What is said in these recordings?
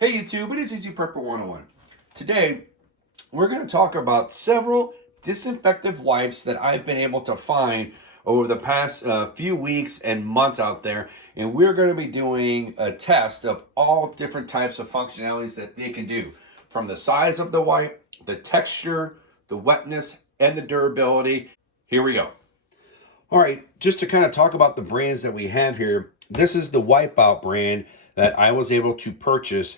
Hey YouTube, it is Easy Prepper 101. Today, we're going to talk about several disinfectant wipes that I've been able to find over the past few weeks and months out there. And we're going to be doing a test of all different types of functionalities that they can do. From the size of the wipe, the texture, the wetness, and the durability. Here we go. All right, just to kind of talk about the brands that we have here. This is the WipeOut brand that I was able to purchase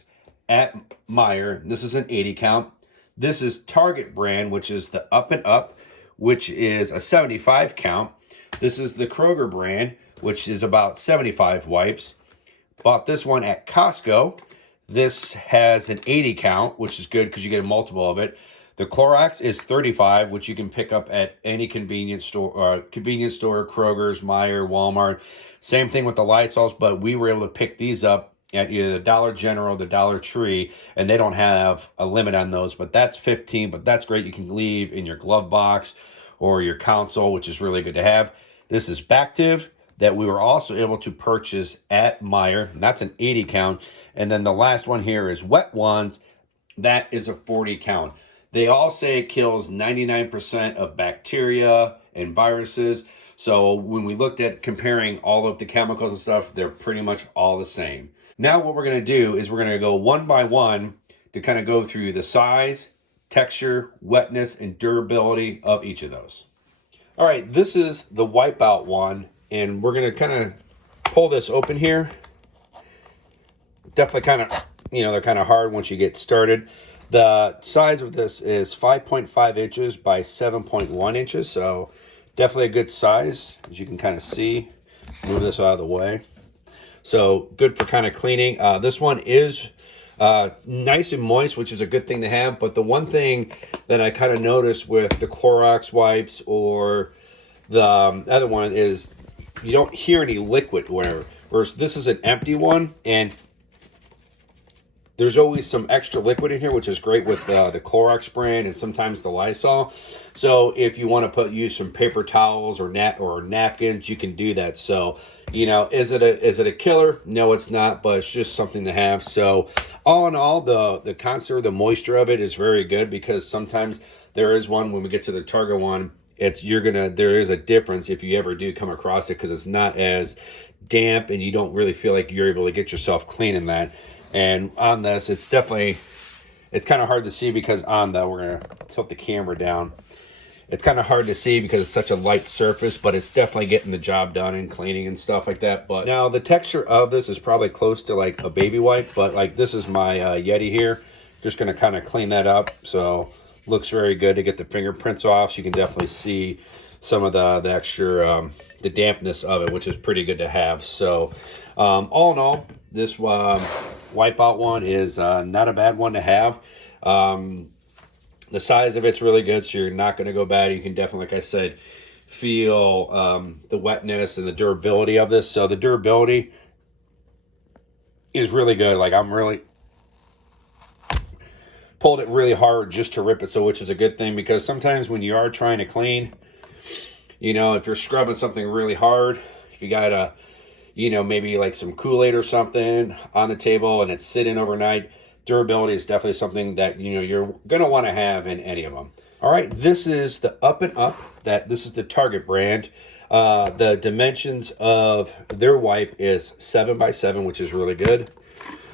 at Meijer. This is an 80 count. This is Target brand, which is the Up and Up, which is a 75 count. This is the Kroger brand, which is about 75 wipes. Bought this one at Costco. This has an 80 count, which is good because you get a multiple of it. The Clorox is 35, which you can pick up at any convenience store, Kroger's, Meijer, Walmart. Same thing with the Lysols, but we were able to pick these up at either the Dollar General, the Dollar Tree, and they don't have a limit on those, but that's 15, but that's great. You can leave in your glove box or your console, which is really good to have. This is Bactive that we were also able to purchase at Meijer, and that's an 80 count. And then the last one here is Wet Ones. That is a 40 count. They all say it kills 99% of bacteria and viruses. So when we looked at comparing all of the chemicals and stuff, they're pretty much all the same. Now what we're going to do is we're going to go one by one to kind of go through the size, texture, wetness, and durability of each of those. All right, this is the WipeOut one, and we're going to kind of pull this open here. Definitely kind of, they're kind of hard once you get started. The size of this is 5.5 inches by 7.1 inches, so definitely a good size, as you can kind of see. Move this out of the way. So good for kind of cleaning. This one is nice and moist, which is a good thing to have. But the one thing that I kind of noticed with the Clorox wipes or the other one is you don't hear any liquid or whatever. Whereas this is an empty one, and there's always some extra liquid in here, which is great with the Clorox brand and sometimes the Lysol. So if you want to use some paper towels or napkins, you can do that. So, is it a killer? No, it's not, but it's just something to have. So all in all, the conserve, the moisture of it is very good, because sometimes there is one when we get to the Target one, there is a difference if you ever do come across it, because it's not as damp and you don't really feel like you're able to get yourself clean in that. And on this, it's kind of hard to see because we're going to tilt the camera down. It's kind of hard to see because it's such a light surface, but it's definitely getting the job done and cleaning and stuff like that. But now the texture of this is probably close to like a baby wipe, but like this is my Yeti here. Just going to kind of clean that up. So looks very good to get the fingerprints off. So you can definitely see some of the extra, the dampness of it, which is pretty good to have. So all in all, this WipeOut one is not a bad one to have. The size of it's really good, so you're not going to go bad. You can definitely, like I said, feel the wetness and the durability of this. So the durability is really good. Like I'm really pulled it really hard just to rip it, so which is a good thing, because sometimes when you are trying to clean, if you're scrubbing something really hard, if you got a maybe like some Kool-Aid or something on the table and it's sitting overnight, durability is definitely something that, you're going to want to have in any of them. All right, this is the Up and Up. This is the Target brand. The dimensions of their wipe is 7 by 7, which is really good.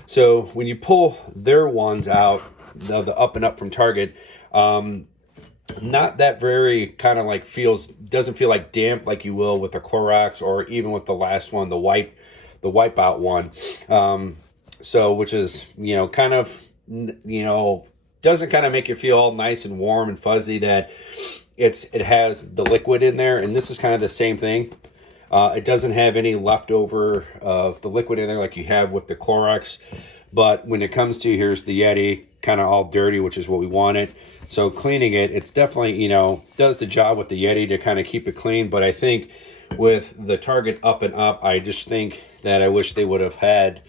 So when you pull their ones out, the Up and Up from Target, not that very kind of like doesn't feel like damp like you will with the Clorox, or even with the last one, the WipeOut one. So which is, kind of, doesn't kind of make you feel all nice and warm and fuzzy, that it has the liquid in there. And this is kind of the same thing. It doesn't have any leftover of the liquid in there like you have with the Clorox. But when it comes to, here's the Yeti, kind of all dirty, which is what we wanted. So cleaning it, it's definitely, does the job with the Yeti to kind of keep it clean. But I think with the Target Up and Up, I just think that I wish they would have had,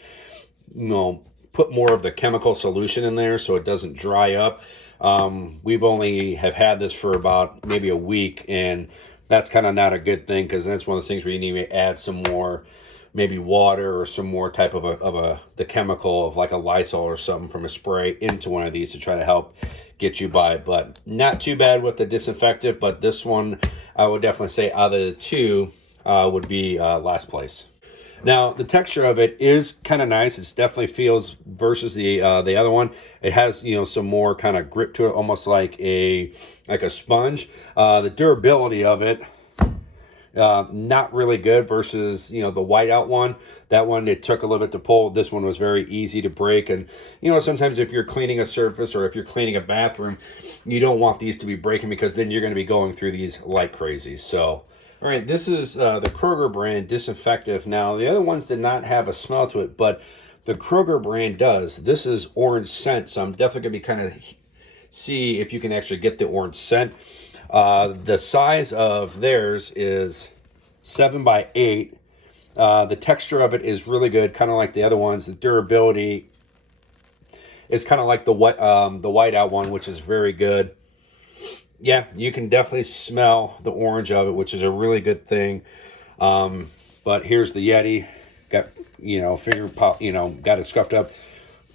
put more of the chemical solution in there so it doesn't dry up. We've only have had this for about maybe a week, and that's kind of not a good thing, because that's one of the things where you need to add some more maybe water or some more type of the chemical of like a Lysol or something from a spray into one of these to try to help get you by. But not too bad with the disinfectant, but this one I would definitely say out of the two would be last place. Now the texture of it is kind of nice. It definitely feels versus the other one. It has, you know, some more kind of grip to it, almost like a sponge. The durability of it, not really good versus, you know, the whiteout one. That one, it took a little bit to pull. This one was very easy to break. And, you know, sometimes if you're cleaning a surface or if you're cleaning a bathroom, you don't want these to be breaking because then you're going to be going through these like crazy. So, all right, this is the Kroger brand Disinfectant. Now, the other ones did not have a smell to it, but the Kroger brand does. This is orange scent, so I'm definitely going to be kind of see if you can actually get the orange scent. The size of theirs is 7 by 8. The texture of it is really good, kind of like the other ones. The durability is kind of like the whiteout one, which is very good. Yeah, you can definitely smell the orange of it, which is a really good thing. But here's the Yeti. Got, you know, finger pop, you know, got it scuffed up.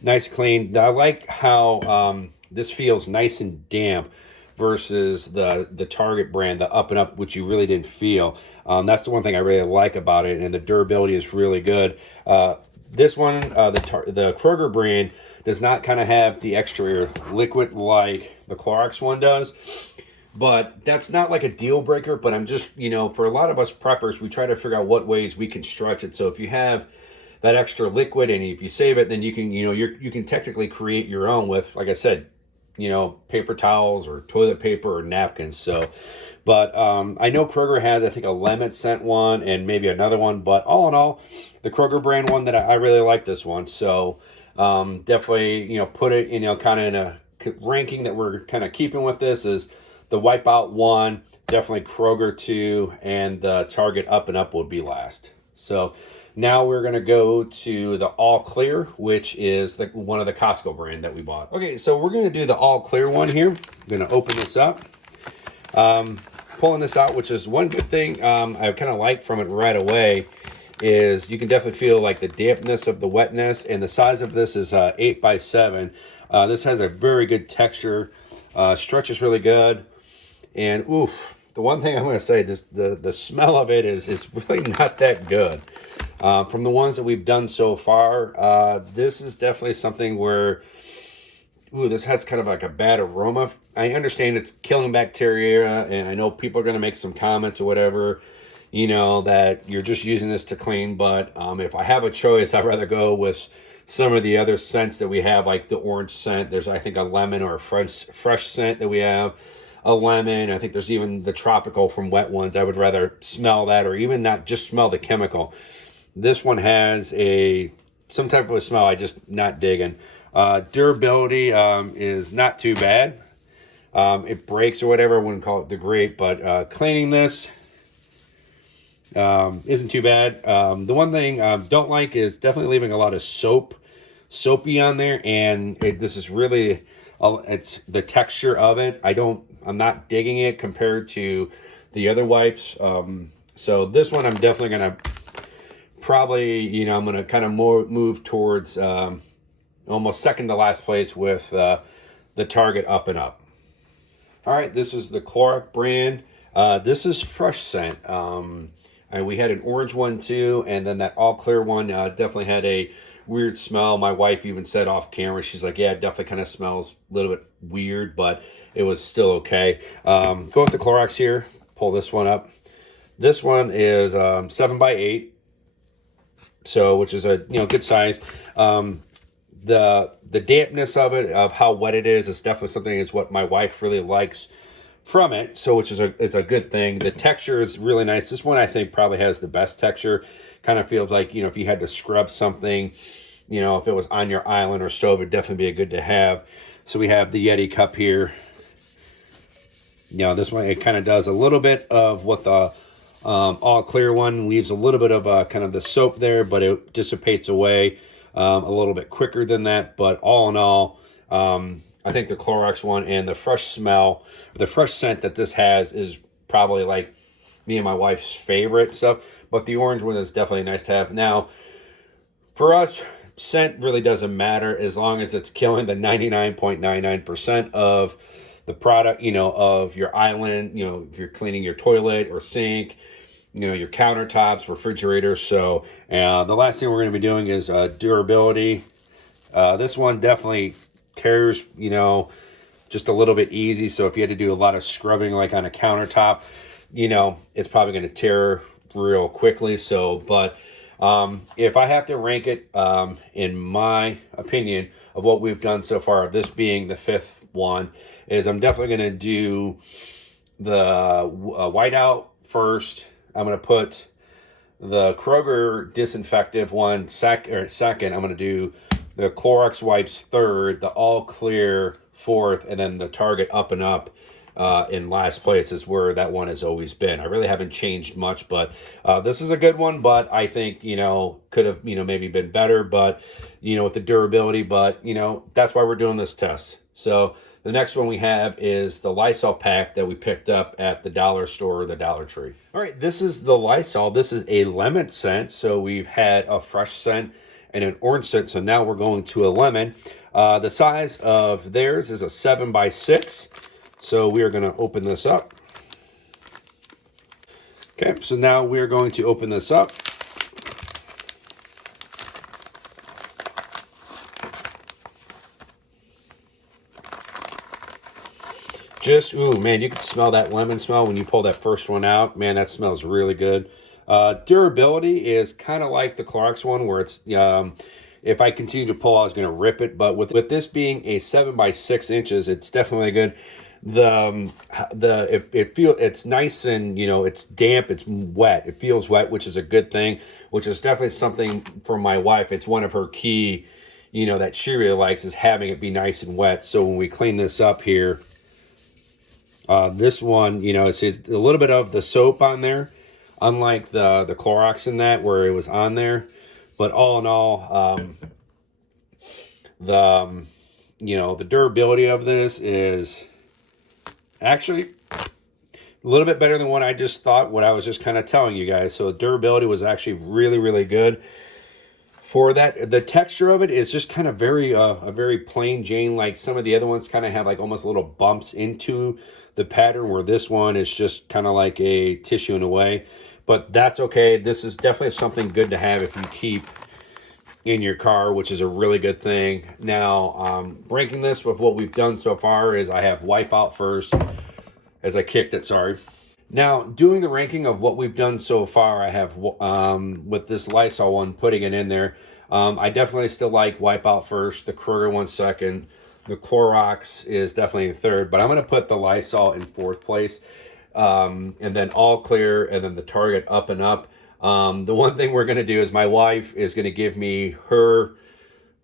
Nice, clean. I like how this feels nice and damp versus the Target brand, the Up and Up, which you really didn't feel. That's the one thing I really like about it, and the durability is really good. This one, the Kroger brand, does not kind of have the extra liquid like the Clorox one does. But that's not like a deal breaker, but I'm just, you know, for a lot of us preppers, we try to figure out what ways we construct it. So if you have that extra liquid and if you save it, then you can, you know, you can technically create your own with, like I said, you know, paper towels or toilet paper or napkins. So, but I know Kroger has, I think, a lemon scent one and maybe another one. But all in all, the Kroger brand one that I really like this one. So definitely, you know, put it, you know, kind of in a ranking that we're kind of keeping with this is the WipeOut 1, definitely Kroger 2, and the Target Up and Up would be last. So now we're going to go to the All Clear, which is one of the Costco brand that we bought. Okay, so we're going to do the All Clear one here. I'm going to open this up. Pulling this out, which is one good thing I kind of like from it right away, is you can definitely feel like the dampness of the wetness, and the size of this is 8 by 7. This has a very good texture, stretches really good. And oof, the one thing I'm going to say, the smell of it is really not that good. From the ones that we've done so far, this is definitely something where, ooh, this has kind of like a bad aroma. I understand it's killing bacteria, and I know people are going to make some comments or whatever, you know, that you're just using this to clean. But if I have a choice, I'd rather go with some of the other scents that we have, like the orange scent. There's, I think, a lemon or a fresh scent that we have. A lemon. I think there's even the tropical from Wet Ones. I would rather smell that, or even not just smell the chemical. This one has some type of a smell I just not digging. Durability is not too bad. It breaks or whatever. I wouldn't call it the great, but cleaning this isn't too bad. The one thing I don't like is definitely leaving a lot of soapy on there, and this is really, it's the texture of it. I'm not digging it compared to the other wipes. So this one I'm definitely gonna probably, you know, I'm gonna kind of move towards almost second to last place with the Target Up and Up. All right, this is the Clorox brand. This is fresh scent. And we had an orange one too, and then that all clear one definitely had a weird smell. My wife even said off camera, she's like, yeah, it definitely kind of smells a little bit weird, but it was still okay. Go with the Clorox here, pull this one up. This one is 7 by 8, so which is a, you know, good size. The dampness of it, of how wet it is definitely something is what my wife really likes from it, so which is it's a good thing. The texture is really nice. This one I think probably has the best texture. Kind of feels like, you know, if you had to scrub something, you know, if it was on your island or stove, it'd definitely be a good to have. So we have the Yeti cup here. You know, this one, it kind of does a little bit of what the all clear one leaves, a little bit of kind of the soap there, but it dissipates away a little bit quicker than that. But all in all, I think the Clorox one and the fresh smell, the fresh scent that this has is probably like me and my wife's favorite stuff, but the orange one is definitely nice to have. Now, for us, scent really doesn't matter as long as it's killing the 99.99% of the product, you know, of your island, you know, if you're cleaning your toilet or sink, you know, your countertops, refrigerators. So the last thing we're going to be doing is durability. This one definitely tears, you know, just a little bit easy. So if you had to do a lot of scrubbing like on a countertop, you know, it's probably going to tear real quickly. So, but if I have to rank it, in my opinion of what we've done so far, this being the 5th one, is I'm definitely going to do the whiteout first. I'm going to put the Kroger Disinfectant one second. I'm going to do the Clorox wipes third, the all clear fourth, and then the Target up and up in last place is where that one has always been. I really haven't changed much, but this is a good one, but I think, you know, could have, you know, maybe been better, but, you know, with the durability, but, you know, that's why we're doing this test. So the next one we have is the Lysol pack that we picked up at the dollar store or the Dollar Tree. All right, this is the Lysol. This is a lemon scent. So we've had a fresh scent and an orange scent. So now we're going to a lemon. The size of theirs is a 7x6. So we are going to open this up. Okay, so now we're going to open this up. Just, ooh, man, you can smell that lemon smell when you pull that first one out. Man, that smells really good. Durability is kind of like the Clorox one where it's, if I continue to pull, I was going to rip it. But with this being a 7x6 inches, it's definitely good. It's nice and, you know, it's damp, it's wet. It feels wet, which is a good thing, which is definitely something for my wife. It's one of her key, you know, that she really likes is having it be nice and wet. So when we clean this up here, this one, you know, it says a little bit of the soap on there, unlike the Clorox in that where it was on there. But all in all, you know, the durability of this is actually a little bit better than what I just thought, what I was just kind of telling you guys. So the durability was actually really, really good. For that, the texture of it is just kind of very, a very plain Jane, like some of the other ones kind of have like almost little bumps into the pattern, where this one is just kind of like a tissue in a way. But that's okay. This is definitely something good to have if you keep in your car, which is a really good thing. Now, ranking this with what we've done so far is I have WipeOut first, as I kicked it, sorry. Now, doing the ranking of what we've done so far, I have, with this Lysol one, putting it in there. I definitely still like WipeOut first, the Kroger one second, the Clorox is definitely third, but I'm going to put the Lysol in fourth place, and then all clear, and then the Target up and up. The one thing we're going to do is my wife is going to give me her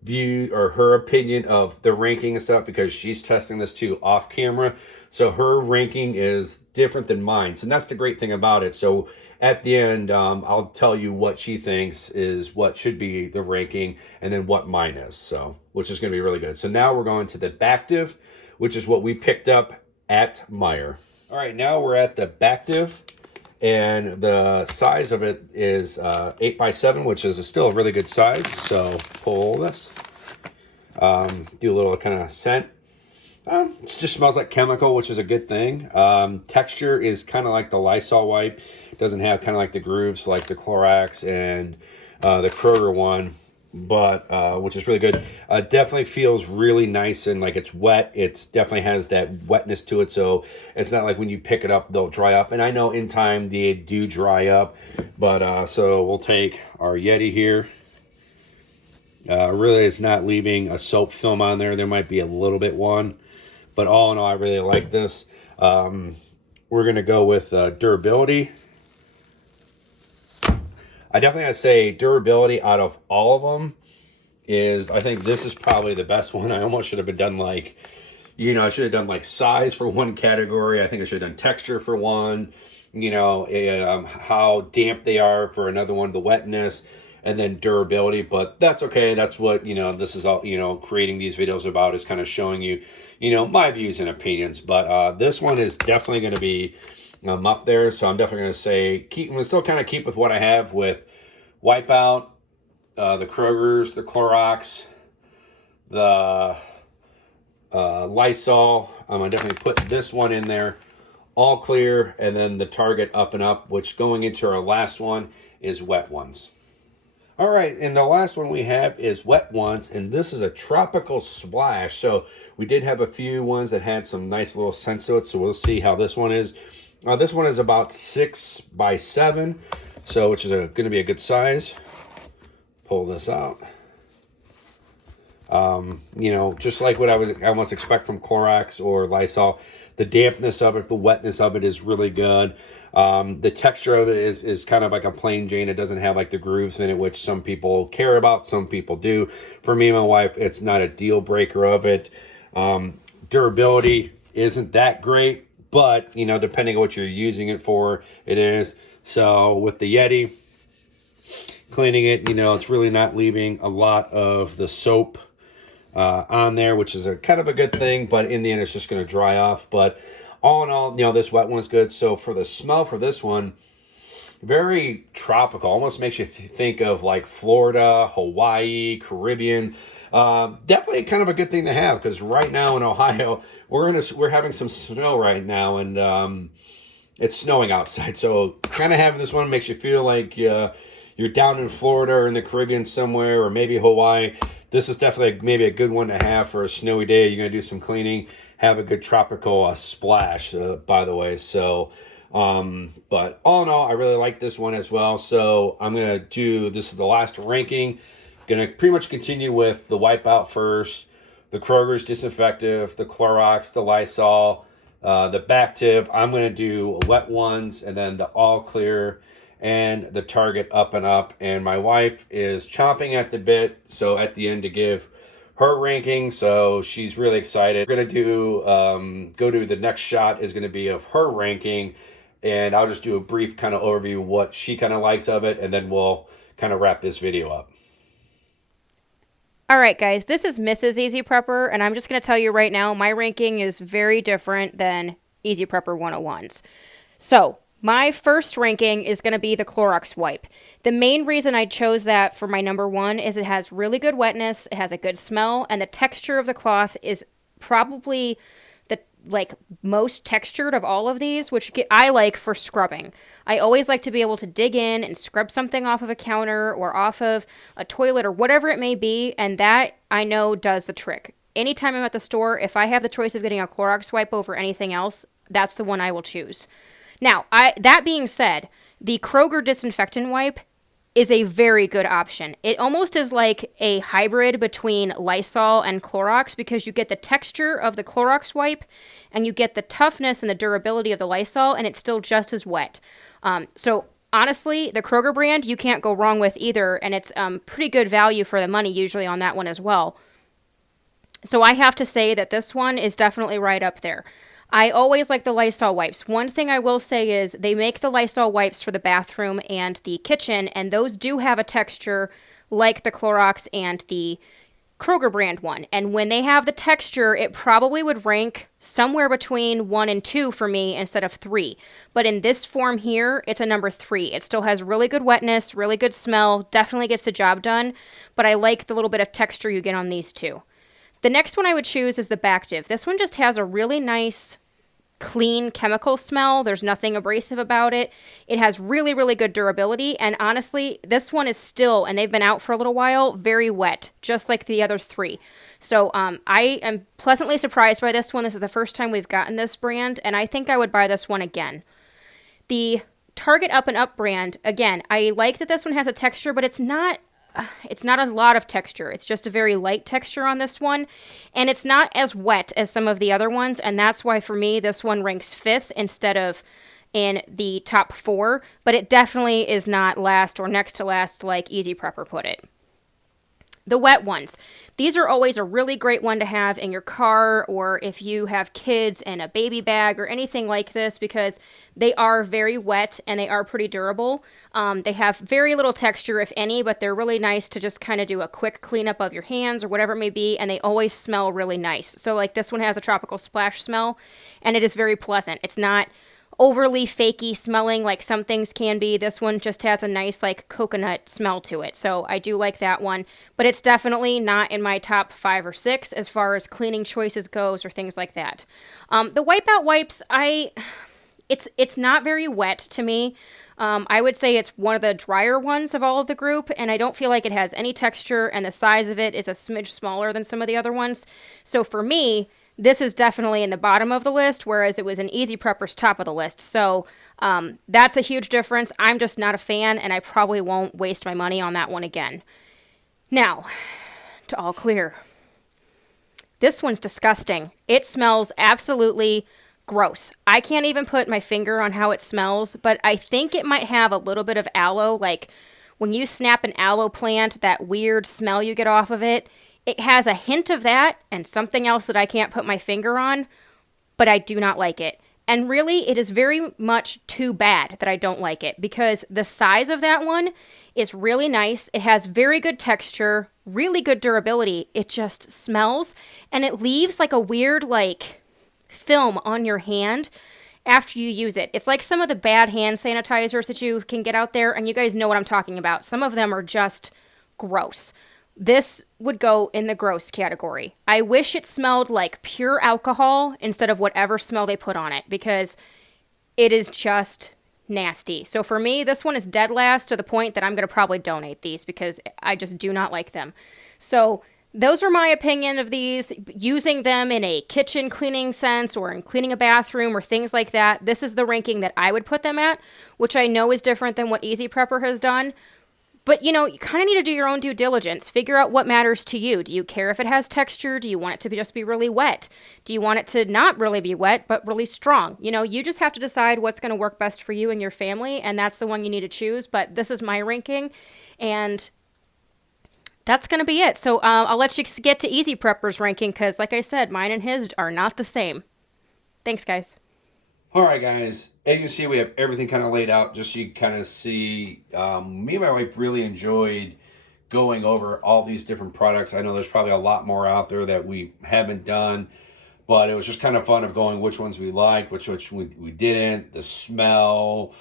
view or her opinion of the ranking and stuff, because she's testing this too off camera. So her ranking is different than mine. So that's the great thing about it. So at the end, I'll tell you what she thinks is what should be the ranking and then what mine is. So, which is going to be really good. So now we're going to the Bactive, which is what we picked up at Meijer. All right, now we're at the Bactive, and the size of it is 8x7, which is still a really good size. So pull this, do a little kind of scent. It just smells like chemical, which is a good thing. Texture is kind of like the Lysol wipe. It doesn't have kind of like the grooves like the Clorox and the Kroger one, but which is really good. Definitely feels really nice and like it's wet. It's definitely has that wetness to it, so it's not like when you pick it up they'll dry up. And I know in time they do dry up, but so we'll take our Yeti here. Really, it's not leaving a soap film on there. There might be a little bit one. But all in all, I really like this. We're going to go with durability. I definitely have to say durability out of all of them is, I think this is probably the best one. I almost should have been done like, you know, I should have done like size for one category. I think I should have done texture for one. You know, how damp they are for another one, the wetness, and then durability. But that's okay. That's what, you know, this is all, you know, creating these videos about, is kind of showing you, you know, my views and opinions. But this one is definitely going to be up there. So I'm definitely going to say, I'm going to still kind of keep with what I have with WipeOut, the Kroger's, the Clorox, the Lysol. I'm going to definitely put this one in there, all clear, and then the Target Up and Up, which going into our last one is Wet Ones. All right, and the last one we have is Wet Ones, and this is a tropical splash. So we did have a few ones that had some nice little scents to it, so we'll see how this one is. This one is about 6 by 7, so which is going to be a good size. Pull this out. Just like what I almost expect from Clorox or Lysol. The dampness of it, the wetness of it is really good. The texture of it is kind of like a plain Jane. It doesn't have like the grooves in it, which some people care about, some people do. For me and my wife, it's not a deal breaker of it. Durability isn't that great, but depending on what you're using it for, it is. So with the Yeti, cleaning it, it's really not leaving a lot of the soap on there, which is a kind of a good thing, but in the end it's just going to dry off. But all in all, this Wet One's good. So for the smell for this one, very tropical, almost makes you think of like Florida, Hawaii, Caribbean. Definitely kind of a good thing to have, because right now in Ohio we're having some snow right now, and it's snowing outside. So kind of having this one makes you feel like you're down in Florida or in the Caribbean somewhere, or maybe Hawaii. This is definitely maybe a good one to have for a snowy day. You're going to do some cleaning, have a good tropical splash, by the way. So, but all in all, I really like this one as well. So I'm going to do, this is the last ranking. Going to pretty much continue with the WipeOut first, the Kroger's Disinfectant, the Clorox, the Lysol, the Bactive. I'm going to do Wet Ones, and then the All Clear, and the Target Up and Up. And my wife is chomping at the bit, so at the end, to give her ranking. So she's really excited. We're going to do, go to the next shot is going to be of her ranking, and I'll just do a brief kind of overview of what she kind of likes of it, and then we'll kind of wrap this video up. All right, guys, this is Mrs. Easy Prepper, and I'm just going to tell you right now, my ranking is very different than Easy Prepper 101's. So my first ranking is going to be the Clorox wipe. The main reason I chose that for my number one is it has really good wetness, it has a good smell, and the texture of the cloth is probably the most textured of all of these, which I like for scrubbing. I always like to be able to dig in and scrub something off of a counter or off of a toilet or whatever it may be, and that I know does the trick. Anytime I'm at the store, if I have the choice of getting a Clorox wipe over anything else, that's the one I will choose. Now, that being said, the Kroger Disinfectant Wipe is a very good option. It almost is like a hybrid between Lysol and Clorox, because you get the texture of the Clorox wipe and you get the toughness and the durability of the Lysol, and it's still just as wet. So honestly, the Kroger brand, you can't go wrong with either, and it's pretty good value for the money usually on that one as well. So I have to say that this one is definitely right up there. I always like the Lysol wipes. One thing I will say is they make the Lysol wipes for the bathroom and the kitchen, and those do have a texture like the Clorox and the Kroger brand one. And when they have the texture, it probably would rank somewhere between 1 and 2 for me instead of 3. But in this form here, it's a number 3. It still has really good wetness, really good smell, definitely gets the job done, but I like the little bit of texture you get on these two. The next one I would choose is the Bactive. This one just has a really nice, clean chemical smell. There's nothing abrasive about it. It has really, really good durability. And honestly, this one is still, and they've been out for a little while, very wet, just like the other 3. So I am pleasantly surprised by this one. This is the first time we've gotten this brand, and I think I would buy this one again. The Target Up and Up brand, again, I like that this one has a texture, but it's not a lot of texture. It's just a very light texture on this one, and it's not as wet as some of the other ones, and that's why for me this one ranks 5th instead of in the top 4, but it definitely is not last or next to last like Easy Prepper put it. The Wet Ones. These are always a really great one to have in your car, or if you have kids and a baby bag or anything like this, because they are very wet and they are pretty durable. They have very little texture, if any, but they're really nice to just kind of do a quick cleanup of your hands or whatever it may be, and they always smell really nice. So like this one has a tropical splash smell, and it is very pleasant. It's not overly fakey smelling like some things can be. This one just has a nice like coconut smell to it. So I do like that one, but it's definitely not in my top 5 or 6 as far as cleaning choices goes or things like that. The WipeOut wipes, it's not very wet to me. I would say it's one of the drier ones of all of the group, and I don't feel like it has any texture, and the size of it is a smidge smaller than some of the other ones. So for me, this is definitely in the bottom of the list, whereas it was an Easy Prepper's top of the list. So that's a huge difference. I'm just not a fan, and I probably won't waste my money on that one again. Now, to all clear. This one's disgusting. It smells absolutely gross. I can't even put my finger on how it smells, but I think it might have a little bit of aloe. Like when you snap an aloe plant, that weird smell you get off of it. It has a hint of that and something else that I can't put my finger on, but I do not like it. And really, it is very much too bad that I don't like it because the size of that one is really nice. It has very good texture, really good durability. It just smells and it leaves like a weird like film on your hand after you use it. It's like some of the bad hand sanitizers that you can get out there, and you guys know what I'm talking about. Some of them are just gross. This would go in the gross category. I wish it smelled like pure alcohol instead of whatever smell they put on it because it is just nasty. So for me, this one is dead last to the point that I'm going to probably donate these because I just do not like them. So those are my opinion of these. Using them in a kitchen cleaning sense or in cleaning a bathroom or things like that, this is the ranking that I would put them at, which I know is different than what Easy Prepper has done. But, you know, you kind of need to do your own due diligence. Figure out what matters to you. Do you care if it has texture? Do you want it to just be really wet? Do you want it to not really be wet, but really strong? You know, you just have to decide what's going to work best for you and your family, and that's the one you need to choose. But this is my ranking, and that's going to be it. So I'll let you get to Easy Prepper's ranking because, like I said, mine and his are not the same. Thanks, guys. All right, guys. As you can see, we have everything kind of laid out just so you kind of see. Me and my wife really enjoyed going over all these different products. I know there's probably a lot more out there that we haven't done, but it was just kind of fun of going which ones we liked, which we didn't, the smell,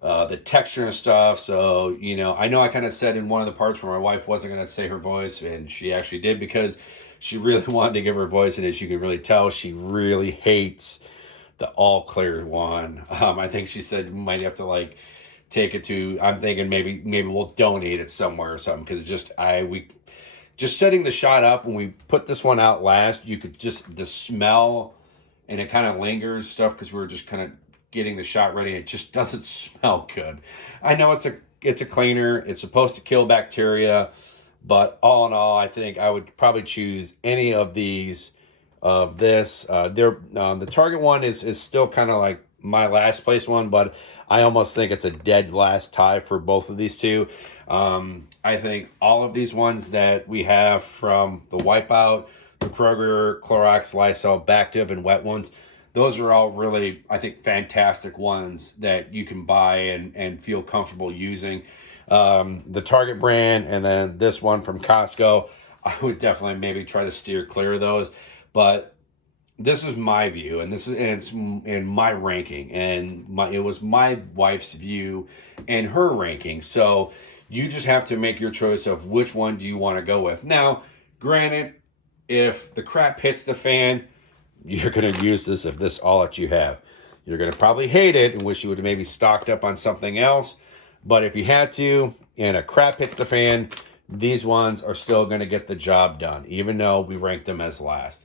the texture and stuff. So, you know I kind of said in one of the parts where my wife wasn't going to say her voice, and she actually did because she really wanted to give her voice, and as you can really tell, she really hates the all clear one. I think she said we might have to like take it to. I'm thinking maybe we'll donate it somewhere or something because we setting the shot up when we put this one out last. You could just the smell and it kind of lingers stuff because we were just kind of getting the shot ready. It just doesn't smell good. I know it's a cleaner. It's supposed to kill bacteria, but all in all, I think I would probably choose any of these. Of this, the Target one is still kind of like my last place one, but I almost think it's a dead last tie for both of these two. I think all of these ones that we have from the WipeOut, the Kroger, Clorox, Lysol, Bactive, and Wet ones, those are all really, I think, fantastic ones that you can buy and feel comfortable using. The Target brand and then this one from Costco, I would definitely maybe try to steer clear of those. But this is my view, and it's in my ranking, and it was my wife's view and her ranking. So you just have to make your choice of which one do you want to go with. Now, granted, if the crap hits the fan, you're going to use this if this is all that you have. You're going to probably hate it and wish you would have maybe stocked up on something else. But if you had to, and a crap hits the fan, these ones are still going to get the job done, even though we ranked them as last.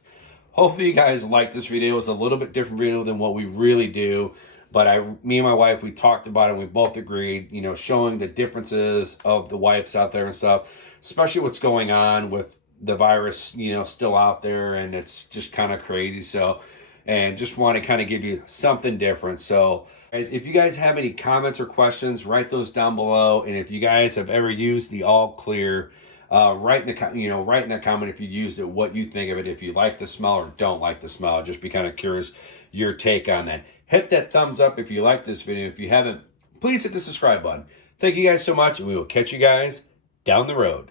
Hopefully you guys liked this video. It's a little bit different video than what we really do. But me and my wife, we talked about it and we both agreed, showing the differences of the wipes out there and stuff, especially what's going on with the virus, still out there, and it's just kind of crazy. So, and just want to kind of give you something different. So, guys, if you guys have any comments or questions, write those down below. And if you guys have ever used the all clear, write in that comment if you used it, what you think of it, if you like the smell or don't like the smell. I'd just be kind of curious your take on that. Hit that thumbs up if you like this video. If you haven't, please hit the subscribe button. Thank you guys so much, and we will catch you guys down the road.